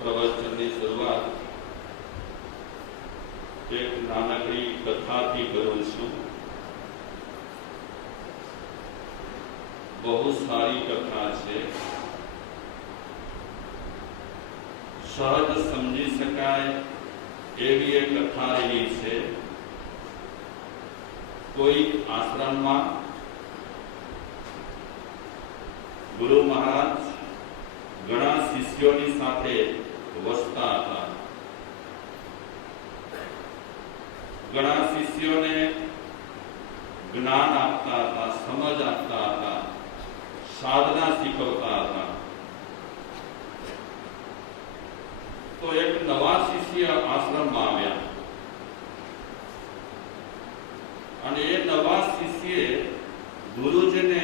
પ્રવચનની શરૂઆત એક નાનકડી કથાથી કરું છું। બહુ સારી કથા છે, સહજ સમજી શકાય એવી એક કથા રહી છે। કોઈ આશ્રમમાં ગુરુ મહારાજ ઘણા શિષ્યોની સાથે વસતા હતા। ઘણા શિષ્યોને જ્ઞાન આપતા હતા, સમજ આપતા હતા, સાધના શીખવતા હતા। તો એક નવા શિષ્ય આશ્રમમાં આવ્યા અને એ નવા શિષ્યએ ગુરુજીને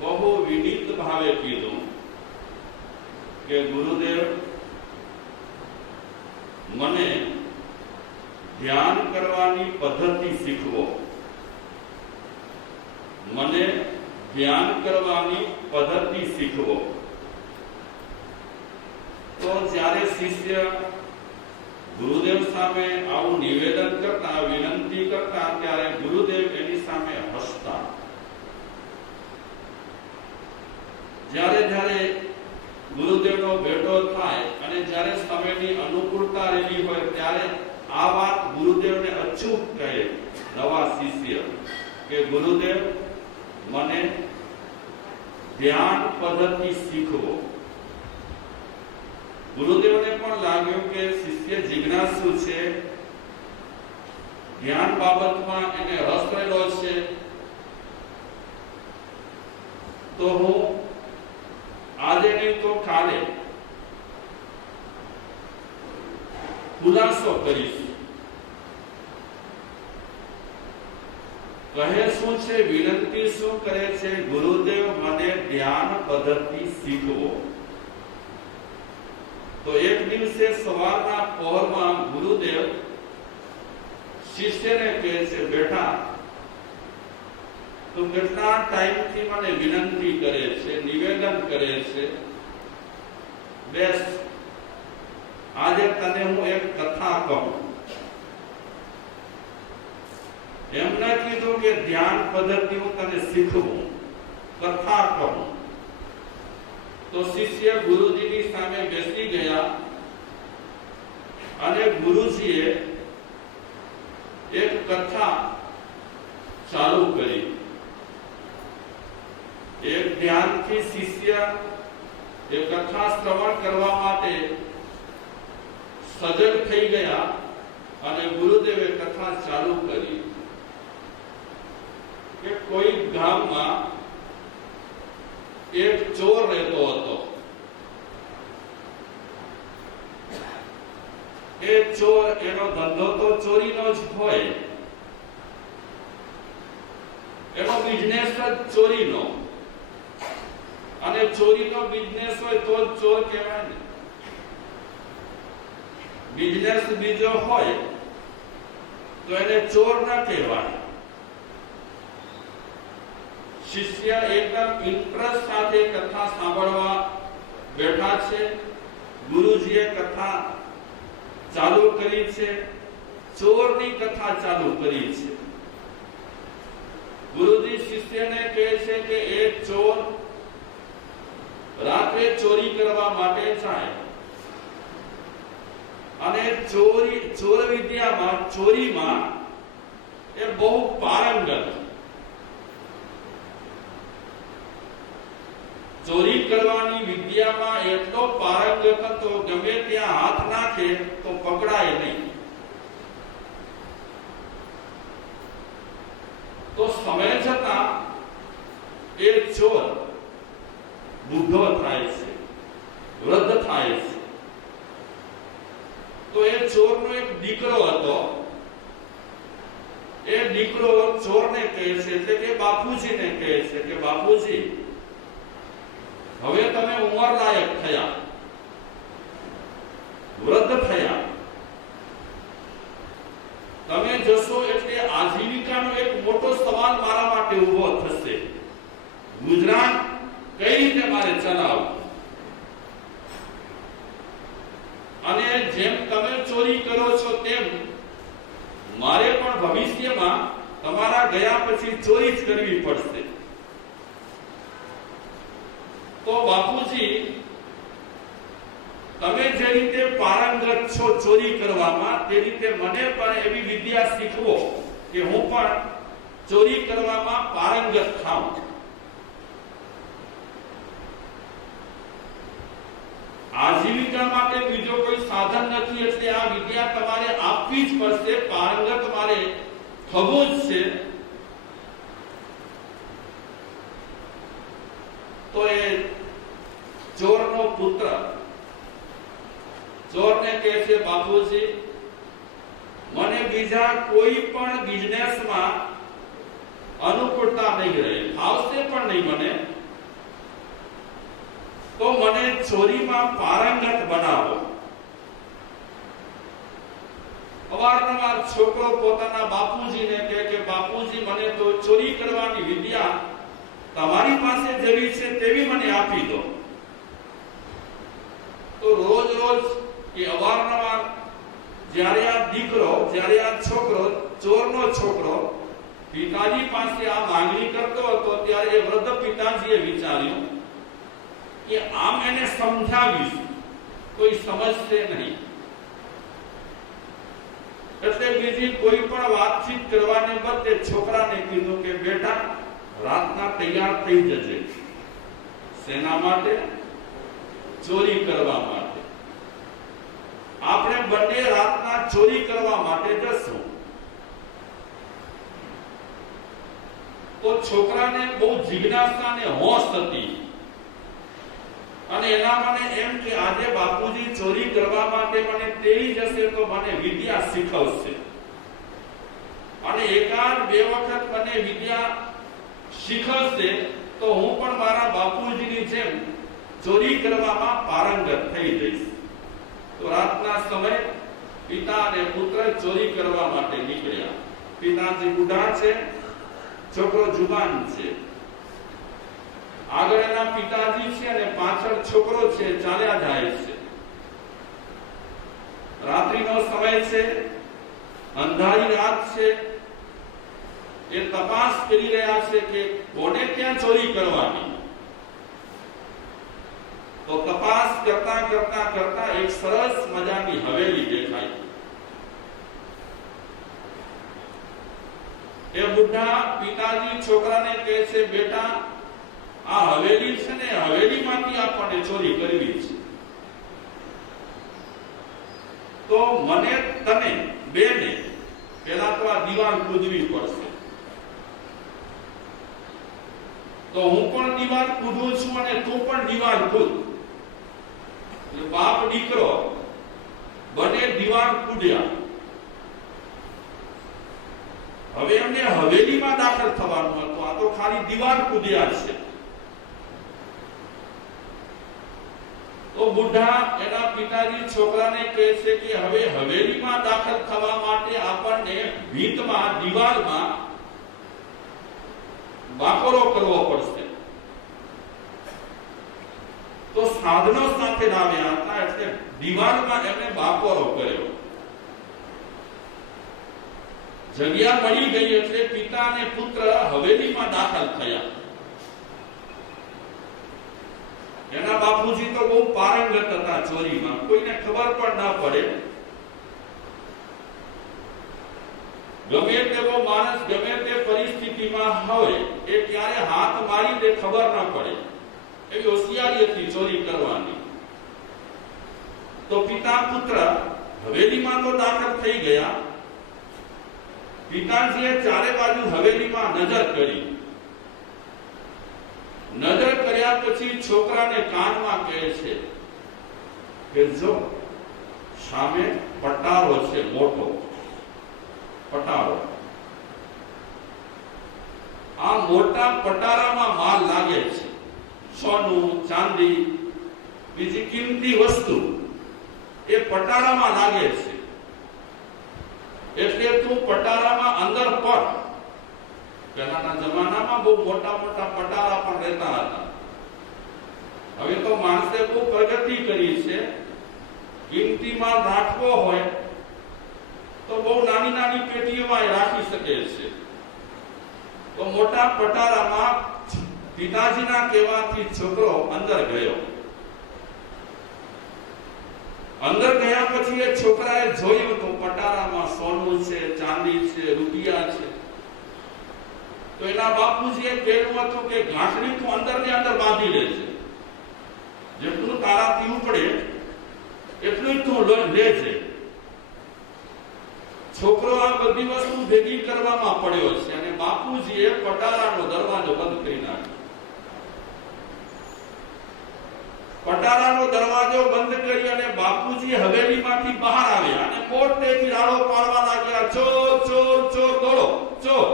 બહુ વિનીત ભાવે કીધું કે ગુરુદેવ, મને ધ્યાન કરવાની પદ્ધતિ શીખવો, મને ધ્યાન કરવાની પદ્ધતિ શીખવો। તો જ્યારે શિષ્ય ગુરુદેવ સામે આવું નિવેદન કરતા, વિનંતી કરતા, ત્યારે ગુરુદેવ એની સામે હસતા। જ્યારે જ્યારે ગુરુદેવનો ભેટો થાય અને જ્યારે સમયની અનુકૂળતા રહેલી હોય ત્યારે આ વાત ગુરુદેવને અચૂક કહે નવા શિષ્ય કે ગુરુદેવ, મને ધ્યાન પદ્ધતિ શીખવો। ગુરુદેવને પણ લાગ્યું કે શિષ્ય જિજ્ઞાસુ છે, ધ્યાન બાબતમાં એને રસ રહેલો છે, તો હું આજે નહીં તો કાલે ખુલાસો કરીશ। કહે શું છે, વિનંતી શું કરે છે, ગુરુદેવ, મને ધ્યાન પદ્ધતિ શીખવો। તો એક દિવસે સવારના પહોરમાં ગુરુદેવ શિષ્યને કહે છે, બેટા, તું કેટલા ટાઈમથી મને વિનંતી કરે છે, નિવેદન કરે છે, બેસ, આજે તને હું એક કથા કહું। એમને કીધું કે ધ્યાન પદ્ધતિ હું તને શીખવું, કથા કહું। તો શિષ્ય ગુરુજીની સામે બેસી ગયા અને ગુરુજીએ એક કથા ચાલુ કરી। એક ધ્યાનથી શિષ્ય એ કથા શ્રવણ કરવા માટે સજગ થઈ ગયા અને ગુરુદેવે કથા ચાલુ કરી કે કોઈ ગામમાં એક ચોર રહેતો હતો। એ ચોર, એનો ધંધો તો ચોરીનો જ હોય, એનો બિઝનેસ જ ચોરીનો, અને ચોરીનો બિઝનેસ હોય તો જ ચોર કહેવાય ને। બિઝનેસ બીજો હોય તો એને ચોર ન કહેવાય। શિષ્ય એકદમ ઇન્ટરેસ્ટ સાથે કથા સાંભળવા બેઠા છે। ગુરુજીએ કથા ચાલુ કરી છે, ચોરની કથા ચાલુ કરી છે। ગુરુજી શિષ્યને કહે છે કે એ ચોર રાત્રે ચોરી કરવા માટે જાય અને ચોર વિદ્યામાં, ચોરીમાં એ બહુ પારંગત। ચોરી કરવાની વિદ્યામાં એટલો પારંગત હતો, ગમે ત્યાં હાથ નાખે તો પકડાય નહીં। તો સમય જતા એ ચોર બુદ્ધો થાય છે, વૃદ્ધ થાય છે। તો એ ચોરનો એક દીકરો હતો। એ દીકરો ચોરને કહે છે, એટલે કે બાપુજીને કહે છે કે બાપુજી, હવે તમે ઉંમર લાયક થયા, વૃદ્ધ થયા, તમે જશો એટલે આજીવિકાનો એક મોટો સવાલ મારા માટે ઉભો થશે। ગુજરાત કઈ રીતે મારે ચલાવવું? ગયા પછી ચોરી જ કરવી પડશે. તો બાપુજી, તમે જે રીતે પારંગત છો ચોરી કરવામાં, તે રીતે મને પણ એવી વિદ્યા શીખવો કે હું પણ ચોરી કરવામાં પારંગત થાઉં. આજીવિકા માટે બીજો કોઈ સાધન નથી, એટલે આ વિદ્યા તમારે આપવી જ પડશે. પારંગત મારે થવું જ છે. તો એ ચોરનો પુત્ર ચોરને કહે છે, બાપુજી, મને બીજા કોઈ પણ બિઝનેસમાં અનુકૂળતા નહીં રહે, આવશે પણ નહીં મને, તો મને ચોરીમાં પારંગત બનાવો. અવારનવાર છોકરો પોતાના બાપુજીને કહે કે બાપુજી, મને તો ચોરી કરવાની વિદ્યા તમારી પાસે જેવી છે તેવી મને આપી દો. તો રોજ રોજ કે અવારનવાર જ્યારે આ દીકરો, જ્યારે આ છોકરો, ચોરનો છોકરો પિતાજી પાસે આ માંગણી કરતો હતો, ત્યારે એ વૃદ્ધ પિતાજીએ વિચાર્યું કે આમ એને સમજાવીશ, કોઈ સમજશે નહીં, એટલે બીજી કોઈ પણ વાતચીત કરવાને બદલે છોકરાને કીધું કે બેટા, રાતના તૈયાર થઈ જજે. શેના માટે? ચોરી કરવા માટે. આપણે બંને રાતના ચોરી કરવા માટે જશું. તો છોકરાને બહુ જિજ્ઞાસા અને હોશ હતી, અને એના મને એમ કે આજે બાપુજી ચોરી કરવા માટે મને તેડી જશે તો મને વિદ્યા શીખવશે, અને એકાદ બે વખત મને વિદ્યા શીખવશે તો હું પણ મારા બાપુજીની જેમ ચોરી કરવામાં પારંગત થઈ જઈશ. તો રાતના સમય પિતા અને પુત્ર ચોરી કરવા માટે નીકળ્યા. પિતાજી બુઢા છે, છોકરો જુવાન છે. આગળ એના પિતાજી છે અને પાછળ છોકરો છે, ચાલ્યા જાય છે. રાત્રિનો સમય છે, અંધારી રાત છે. એ તપાસ કરી રહ્યા છે કે કોને ક્યાં ચોરી કરવાની. તો તપાસ કરતા કરતા કરતા એક સરસ મજાની હવેલી દેખાઈ. એ બુઢા પિતાજી છોકરાને કહે છે, બેટા, આ હવેલી છે ને, હવેલીમાંથી આપણને ચોરી કરવી છે. તો મને તને બેને પેલા તો આ દીવાલ કૂદવી પડશે. તો હું પણ દીવાલ કૂદું છું અને તું પણ દીવાલ કૂદ. બાપ દીકરો બંને દીવાલ કૂદ્યા. હવે એમને હવેલીમાં દાખલ થવાનું હતું, આ તો ખાલી દીવાલ કૂદ્યા છે. તો બુઢા એના પિતાજી છોકરાને કહે છે કે હવે હવેલીમાં દાખલ થવા માટે આપણને ભીતમાં, દીવાલમાં બાકોરો કરવો પડશે. તો સાધનો સાથે લાવ્યા હતા, એટલે દીવાલમાં એમને બાકોરો કર્યો. જગ્યા મળી ગઈ એટલે પિતા અને પુત્ર હવેલીમાં દાખલ થયા. એના બાપુજી તો બહુ પારંગત હતા ચોરીમાં, કોઈને ખબર પણ ના પડે. ગમે તેવો માણસ ગમે તે પરિસ્થિતિમાં હોય, એ ક્યારે હાથ મારી દે ખબર ના પડે, એવી હોશિયારી હતી ચોરી કરવાની. તો પિતા પુત્ર હવેલીમાં તો દાખલ થઈ ગયા. પિતાજીએ ચારે બાજુ હવેલીમાં નજર કરી. નજર કર્યા પછી છોકરાને કાનમાં કહે છે કે જો સામે પટારો છે, મોટો પટારો. આ મોટા પટારામાં માલ લાગે છે, સોનું, ચાંદી, બીજી કિંમતી વસ્તુ એ પટારામાં લાગે છે. એટલે તું પટારામાં અંદર પડ. પહેલાના જમાનામાં બહુ મોટા મોટા પટારા પણ રહેતા હતા. હવે તો માણસે બહુ પ્રગતિ કરી છે. કિંમતી માલ રાખવો હોય તો બહુ નાની નાની પેટીઓમાં રાખી શકે છે. તો મોટા પટારામાં પિતાજીના કહેવાથી છોકરો અંદર ગયો. અંદર ગયા પછી એ છોકરાએ જોયું તો પટારામાં સોનું છે, ચાંદી છે, રૂપિયા છે. તો એના બાપુજીએ કહેલું હતું કે ઘાસડી તું અંદર ને અંદર બાંધી લે છે, જેટલું તારાથી ઉપડે એટલું તું લેજે. છોકરો આ બધી વસ્તુ ભેગી કરવામાં પડ્યો છે અને બાપુજીએ પટારાનો દરવાજો બંધ કરી નાખ્યો. પટારાનો દરવાજો બંધ કરી અને બાપુજી હવેલીમાંથી બહાર આવ્યા અને પોતેથી રાડો પાડવા લાગ્યા, ચોર ચોર ચોર, દોડો ચોર.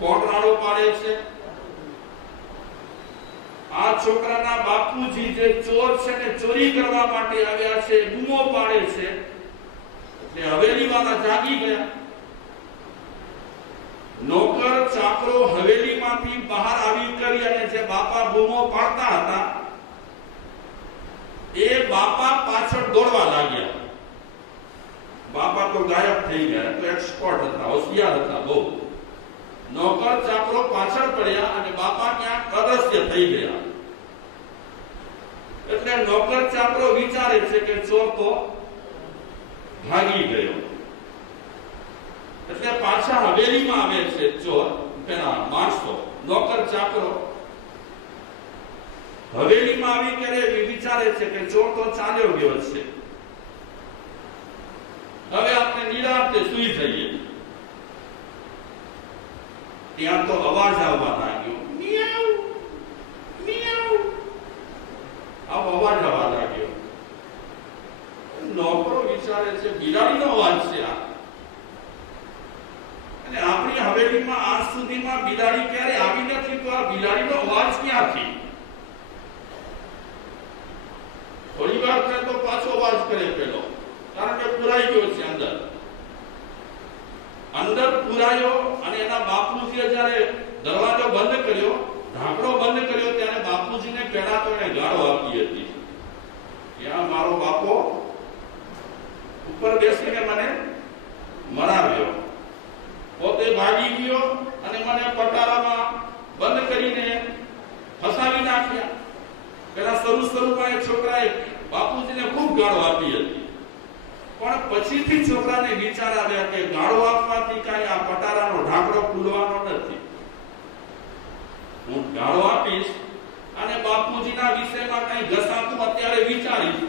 કોણ રાડો પાડે છે? આ છોકરાના બાપુજી જે ચોર છે ને ચોરી કરવા માટે આવ્યા છે, બૂમો પાડે છે. એટલે હવેલી વાળા જાગી ગયા. નોકર ચાકરો હવેલીમાંથી બહાર આવી કરી અને જે બાપા બૂમો પાડતા હતા એ બાપા પાછળ દોડવા લાગ્યા. બાપા તો ગાયબ થઈ ગયા, તો એક્સપર્ટ હતા, હોશિયાર હતા બહુ. નોકર ચાકરો પાછળ પડ્યા અને બાપા ક્યાંક અદૃશ્ય થઈ ગયા. એટલે નોકર ચાકરો વિચારે છે કે ચોર તો ભાગી ગયો. એટલે પાછા હવેલીમાં આવે છે ચોર, પેલા માણસો, નોકર ચાકરો હવેલીમાં આવી કરે વિચારે છે કે ચોર તો ચાલ્યો ગયો છે, હવે આપણે નિરાંતે સૂઈ જઈએ. ત્યાં તો અવાજ આવવા લાગ્યો, મિયાઉ મિયાઉ, આવો અવાજ આવવા લાગ્યો. નોકરો વિચારે છે બિલાડીનો અવાજ છે આ, અને આપણી હવેલીમાં આજ સુધીમાં બિલાડી ક્યારે આવી નથી, તો આ બિલાડીનો અવાજ ક્યાંથી? થોડી વાર થાય તો પાછો અવાજ કરે પેલો, કારણ કે પુરાઈ ગયો છે અંદર. અંદર પુરાયો અને એના બાપુજીએ જ્યારે દરવાજો બંધ કર્યો, ઢાંકણો બંધ કર્યો, ત્યારે બાપુજીને પહેલા તો એને ગાળો આપી હતી. ત્યાં મારો બાપો ઉપર બેસીને મને મરાવ્યો, પોતે ભાગી ગયો અને મને પટારામાં બંધ કરીને ફસાવી નાખ્યા. પેલા શરૂમાં એ છોકરાએ બાપુજીને ખૂબ ગાળો આપી હતી, પણ પછીથી છોકરાને વિચાર આવ્યા કે ગાળો આપવાથી કાંઈ આ પટારાનો ઢાંકણો ખુલવાનો નથી. હું ગાળો આપીશ અને બાપુજીના વિષયમાં કંઈ ઘસાતું અત્યારે વિચારીશ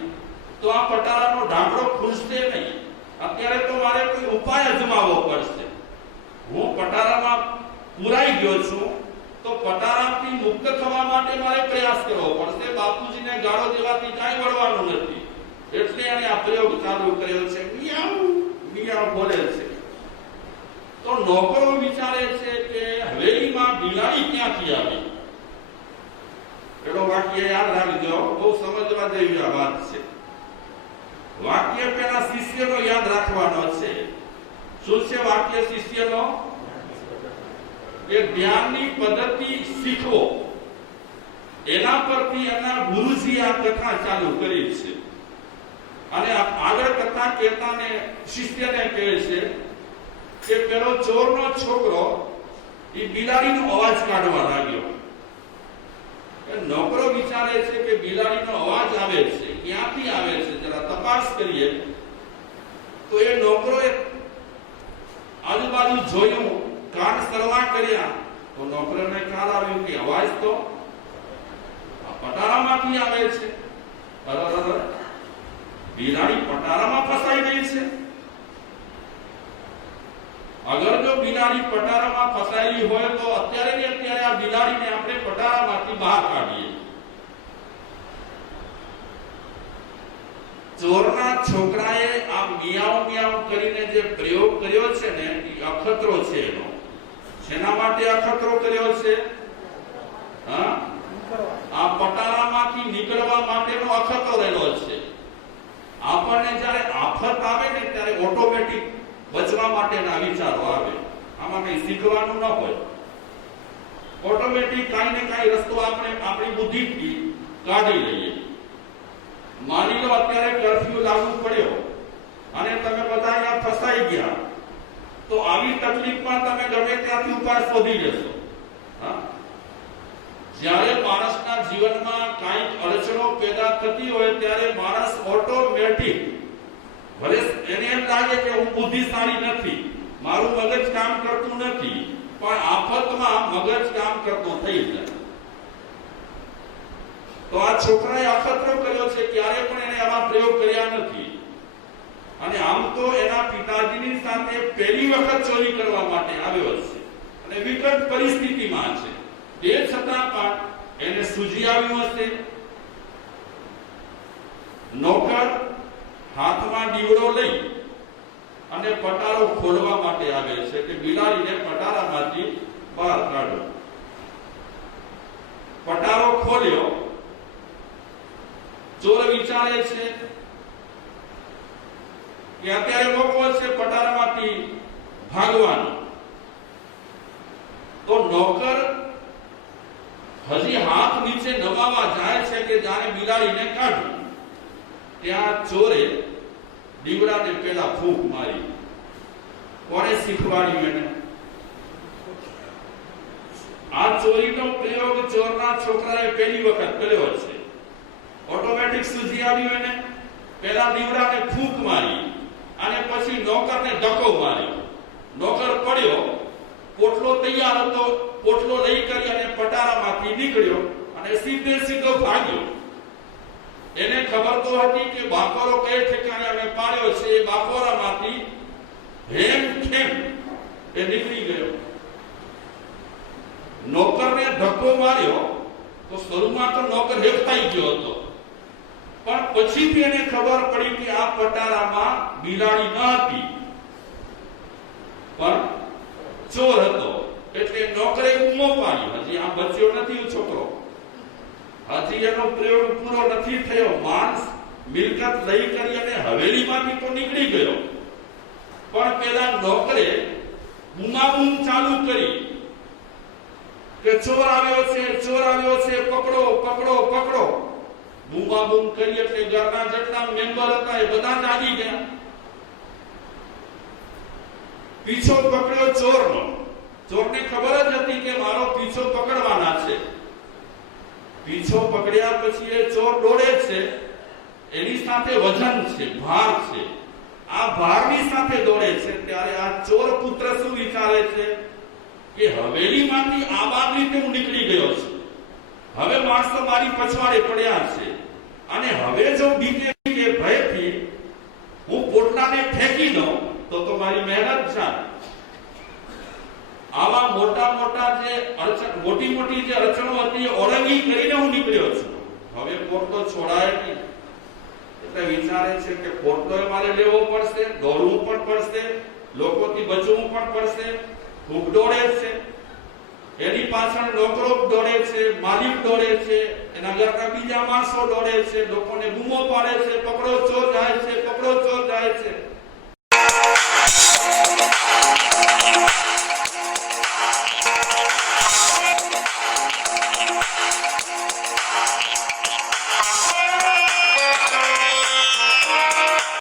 તો આ પટારાનો ઢાંકણો ખુલશે નહીં. અત્યારે તો મારે કોઈ ઉપાય અજમાવવો પડશે. હું પટારામાં પુરાઈ ગયો છું, તો પટારાથી મુક્ત થવા માટે મારે પ્રયાસ કરવો પડશે. બાપુજીને ગાળો દેવાથી કાંઈ વળવાનું નથી. એટલે એને આ પ્રયોગ ચાલુ કર્યો છે, મિયાઉ મિયાઉ બોલે છે. તો નોકરો વિચારે છે કે હવેલીમાં બિલાડી ક્યાંથી આવી. પેલો વાક્ય યાદ રાખજો, બહુ સમજવા જેવી આ વાત છે. વાક્ય પેલા શિષ્યનો યાદ રાખવાનો છે. શું છે વાક્ય શિષ્યનો? કે જ્ઞાનની પદ્ધતિ શીખવો. એના પરથી એના ગુરુજી આ કથા ચાલુ કરી છે. અને આગળ કથા કહેતાને શિષ્યને કહે છે કે પેલો ચોરનો છોકરો એ બિલાડીનો અવાજ કાઢવા લાગ્યો. નોકરો વિચારે છે કે બિલાડીનો અવાજ આવે છે, ક્યાંથી આવે છે, જરા તપાસ કરીએ. તો એ નોકરોએ આજુબાજુ જોયું, કાન સરવા કર્યા, તો નોકરોને ખ્યાલ આવ્યો કે અવાજ તો પટારામાંથી આવે છે. બિલાડી પટારામાં ફસાઈ ગઈ છે. અગર જો બિલાડી પટારામાં ફસાયેલી હોય તો અત્યારે ને અત્યારે આ બિલાડીને આપણે પટારામાંથી બહાર કાઢીએ. ચોરના છોકરાએ આ મિયાઉ મિયાઉ કરીને જે પ્રયોગ કર્યો છે ને, એ અખતરો છે એનો. શેના માટે અખતરો કર્યો છે? હા, આ પટારામાંથી નીકળવા માટેનો અખતરો રહેલો છે. આપણને જ્યારે આફત આવે ને ત્યારે ઓટોમેટિક બચવા માટેના વિચારો આવે. આમાં કઈ શીખવાનું ન હોય, ઓટોમેટિક કાઈ ને કાઈ રસ્તો આપણે આપણી બુદ્ધિથી કાઢી લઈએ. માની લો અત્યારે કર્ફ્યુ લાગુ પડ્યો અને તમે બધા અહીંયા ફસાઈ ગયા, તો આવી તકલીફમાં તમે ગમે ઉપાય શોધી લેશો. હા, જ્યારે માણસના જીવનમાં કાંઈક અડચણો પેદા થતી હોય ત્યારે માણસ ઓટોમેટિક, ભલે એને એમ લાગે કે હું બુદ્ધિશાળી નથી, મારું મગજ કામ કરતું નથી, પણ આફતમાં મગજ કામ કરતું થઈ જાય. તો આ છોકરાએ અખતરો કર્યો છે, ક્યારે પણ એને આવા પ્રયોગ કર્યા નથી. અને આમ તો એના પિતાજીની સાથે પહેલી વખત ચોરી કરવા માટે આવ્યો છે અને વિકટ પરિસ્થિતિમાં છે, તે છતાં પણ એને સૂઝી આવ્યું હશે. નોકર હાથમાં દીવડો લઈ અને પટારો ખોલવા માટે આવે છે કે બિલાડીને પટારામાંથી બહાર કાઢો. પટારો ખોલ્યો. ચોર વિચારે છે કે અત્યારે મોકો છે પટારામાંથી ભાગવાનો. તો નોકર હજી હાથ નીચે દબાવવા જાય છે કે જાણે બિલાડીને કાઢું, ત્યાં ચોરે દીવડાને પેલા ફૂંક મારી. કોણે શીખવાડ્યું એને? આ ચોરીનો પ્રયોગ ચોરના છોકરાએ પહેલી વખત કર્યો છે. ઓટોમેટિક સૂઝી આવ્યું એને. પેલા દીવડાને ફૂંક મારી અને પછી નોકરને ધક્કો માર્યો. નોકર પડ્યો. પોટલો તૈયાર હતો, પોટલો લઈ કરી અને પટારામાંથી નીકળ્યો અને સીધો ભાગ્યો. એને ખબર તો હતી કે બાકોરો કઈ ઠેકાણે અમે પાડ્યો છે, એ બાકોરામાંથી હેમ ખેમ એ નીકળી ગયો. નોકરને ધક્કો માર્યો તો શરૂમાં તો નોકર હેફતાઈ ગયો હતો, પણ પછીથી એને ખબર પડી કે આ પટારામાં બિલાડી ન હતી પણ ચોર હતો. એટલે નોકરે બૂમો પાડી. હજી આ બચ્યો નથી છોકરો, હજી એનો પ્રયોગ પૂરો નથી થયો. માણસ મિલકત લઈ કરી અને હવેલીમાંથી તો નીકળી ગયો, પણ પેલા નોકરે બૂમાબૂમ ચાલુ કરી કે ચોર આવ્યો છે, ચોર આવ્યો છે, પકડો પકડો પકડો. બૂમાબૂમ કરી એટલે ઘરના જેટલા મેમ્બર હતા એ બધા જાગી ગયા. પીછો પકડ્યો ચોરનો. ચોરને ખબર જ હતી કે મારો પીછો પકડવાના છે. પીછો પકડ્યા પછી એ ચોર દોડે છે, એની સાથે વજન છે, ભાર છે. આ ભારની સાથે દોડે છે ત્યારે આ ચોર પુત્ર શું વિચારે છે કે હવેલીમાંથી આબાદ રીતે હું નીકળી ગયો છું, હવે માણસો મારી પછવાડે પડ્યા છે અને હવે જો બીકે ભયથી હું પોટલાને ફેંકી દઉં તો મારી મહેનત જાય. આવા મોટી જે અડચણો હતી ઓળંગી કરીને હું નીકળ્યો છું. હવે પોટલો છોડાય નહીં એટલે વિચારે છે કે પોટલો મારે લેવો પડશે, દોડવું પણ પડશે, લોકોથી બચવું પણ પડશે. ખૂબ દોડે છે, એની પાછળ નોકરો દોડે છે, માલિક દોડે છે, એના ઘરના બીજા માણસો દોડે છે, લોકોને બૂમો પાડે છે, પકડો ચોર જાય છે, પકડો ચોર જાય છે.